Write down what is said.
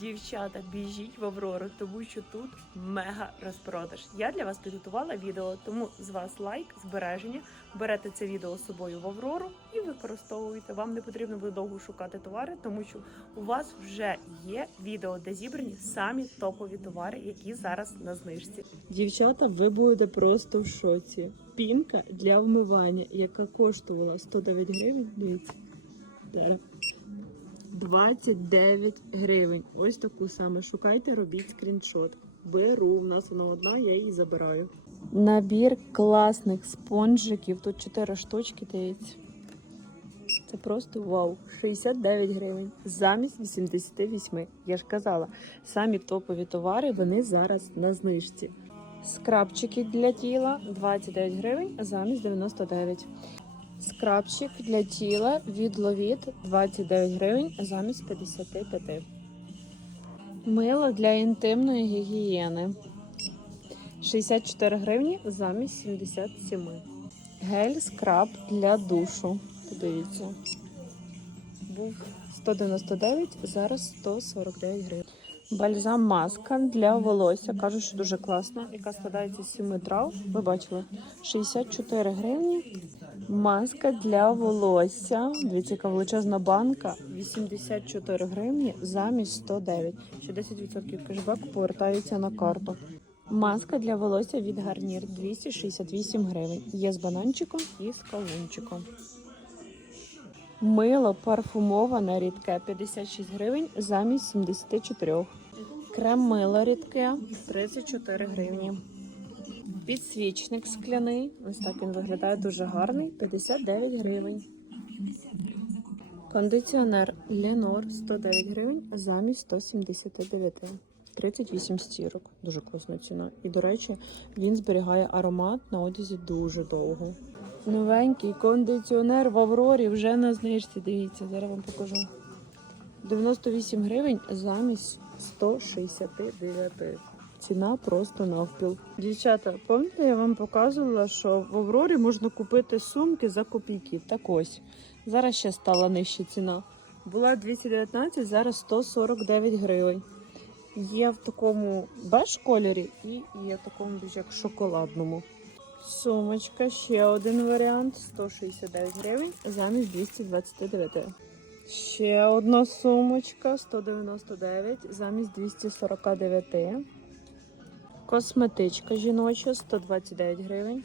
Дівчата, біжіть в Аврору, тому що тут мега розпродаж. Я для вас підготувала відео, тому з вас лайк, збереження. Берете це відео з собою в Аврору і використовуєте. Вам не потрібно буде довго шукати товари, тому що у вас вже є відео, де зібрані самі топові товари, які зараз на знижці. Дівчата, ви будете просто в шоці. Пінка для вмивання, яка коштувала 109 гривень. Дивіться. Зараз. 29 гривень. Ось таку саме. Шукайте, робіть скріншот. Беру, в нас вона одна, я її забираю. Набір класних спонжиків. Тут 4 штучки, дивіться. Це просто вау. 69 гривень замість 88. Я ж казала, самі топові товари вони зараз на знижці. Скрабчики для тіла 29 гривень замість 99. Скрабчик для тіла від Ловіт 29 гривень замість 55. Мило для інтимної гігієни 64 гривні замість 77. Гель скраб для душу. Подивіться. Був 199, зараз 149 гривень. Бальзам маска для волосся. Кажуть, що дуже класна, яка складається з 7 трав. Ви бачили? 64 гривні. Маска для волосся. Дивіться, яка величезна банка. 84 гривні замість 109. Ще 10% кешбеку повертається на карту. Маска для волосся від гарнір 268 гривень. Є з бананчиком і з кавунчиком. Мило парфумоване рідке 56 гривень замість 74. Крем мило рідке 34 гривні. Підсвічник скляний. Ось так він виглядає дуже гарний. 59 гривень. Кондиціонер Ленор 109 гривень замість 179. 38 стірок. Дуже класна ціна. І, до речі, він зберігає аромат на одязі дуже довго. Новенький кондиціонер в Аврорі вже на знижці. Дивіться, зараз вам покажу. 98 гривень замість 169. Ціна просто навпіл. Дівчата, пам'ятаєте, я вам показувала, що в Аврорі можна купити сумки за копійки. Так ось. Зараз ще стала нижча ціна. Була 219, зараз 149 гривень. Є в такому беж кольорі і є в такому більш як шоколадному. Сумочка, ще один варіант 169 гривень замість 229. Ще одна сумочка 199 замість 249. Косметичка жіноча 129 гривень